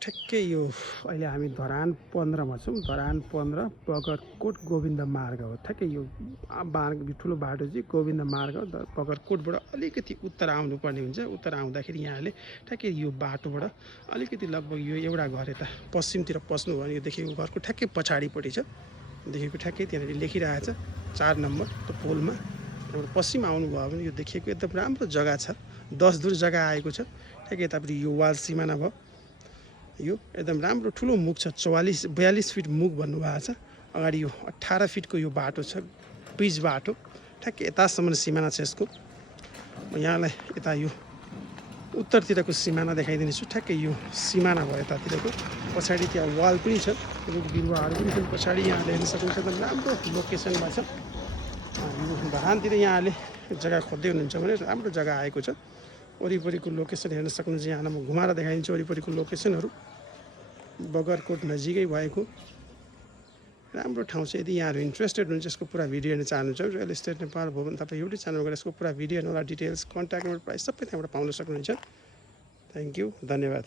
ठ्याक्कै यो अहिले हामी धरान 15 मा छौँ। धरान 15 बगरकोट गोविन्द मार्ग हो। ठ्याक्कै यो मार्ग ठुलो बाटो चाहिँ गोविन्द मार्ग हो। बगरकोटबाट अलिकति उत्तर आउनुपर्ने हुन्छ। उत्तर आउँदाखेरि यहाँले ठ्याक्कै यो बाटोबाट अलिकति लगभग यो एउटा घर यता पश्चिमतिर पस्नुभयो भने यो देखेको घरको ठ्याक्कै पछाडिपट्टि छ। देखेको ठ्याक्कै त्यहाँनिर लेखिरहेको छ 4 नम्बर त्यो पोलमा। त्यहाँबाट पश्चिम आउनुभयो भने यो देखिएको एकदम राम्रो जग्गा छ। 10 दूर जग्गा आएको छ। ठ्याक्कै यतापट्टि यो वाल सिमाना भयो। यो एकदम राम्रो ठुलो मुख छ। 42 फिट मुख भन्नुभएको छ। अगाडि यो 18 फिटको यो बाटो छ, पिच बाटो। ठ्याक्कै यतासम्म सिमाना छ यसको। म यहाँलाई यता यो उत्तरतिरको सिमाना देखाइदिनेछु। ठ्याक्कै यो सिमाना भयो यतातिरको। पछाडि त्यहाँ वाल पनि छ, रुख बिरुवाहरू पनि छन् पछाडि। यहाँले हेर्न सक्नुहुन्छ एकदम राम्रो लोकेसनमा छ। यो धरानतिर यहाँले जग्गा खोज्दै हुनुहुन्छ भने राम्रो जग्गा आएको छ। वरिपरिको लोकेसन हेर्न सक्नुहुन्छ। यहाँलाई म घुमाएर देखाइदिन्छु वरिपरिको लोकेसनहरू। बगरकोट नजिकै भएको राम्रो ठाउँ छ। यदि यहाँहरू इन्ट्रेस्टेड हुनुहुन्छ यसको पुरा भिडियो हेर्न चाहनुहुन्छ रियल इस्टेट नेपाल भयो भने तपाईँ युट्युब च्यानलमा गएर यसको पुरा भिडियो हेर्नु होला। डिटेल्स, कन्ट्याक्ट नम्बर, प्राइस सबै त्यहाँबाट पाउन सक्नुहुन्छ। थ्याङ्क यू, धन्यवाद।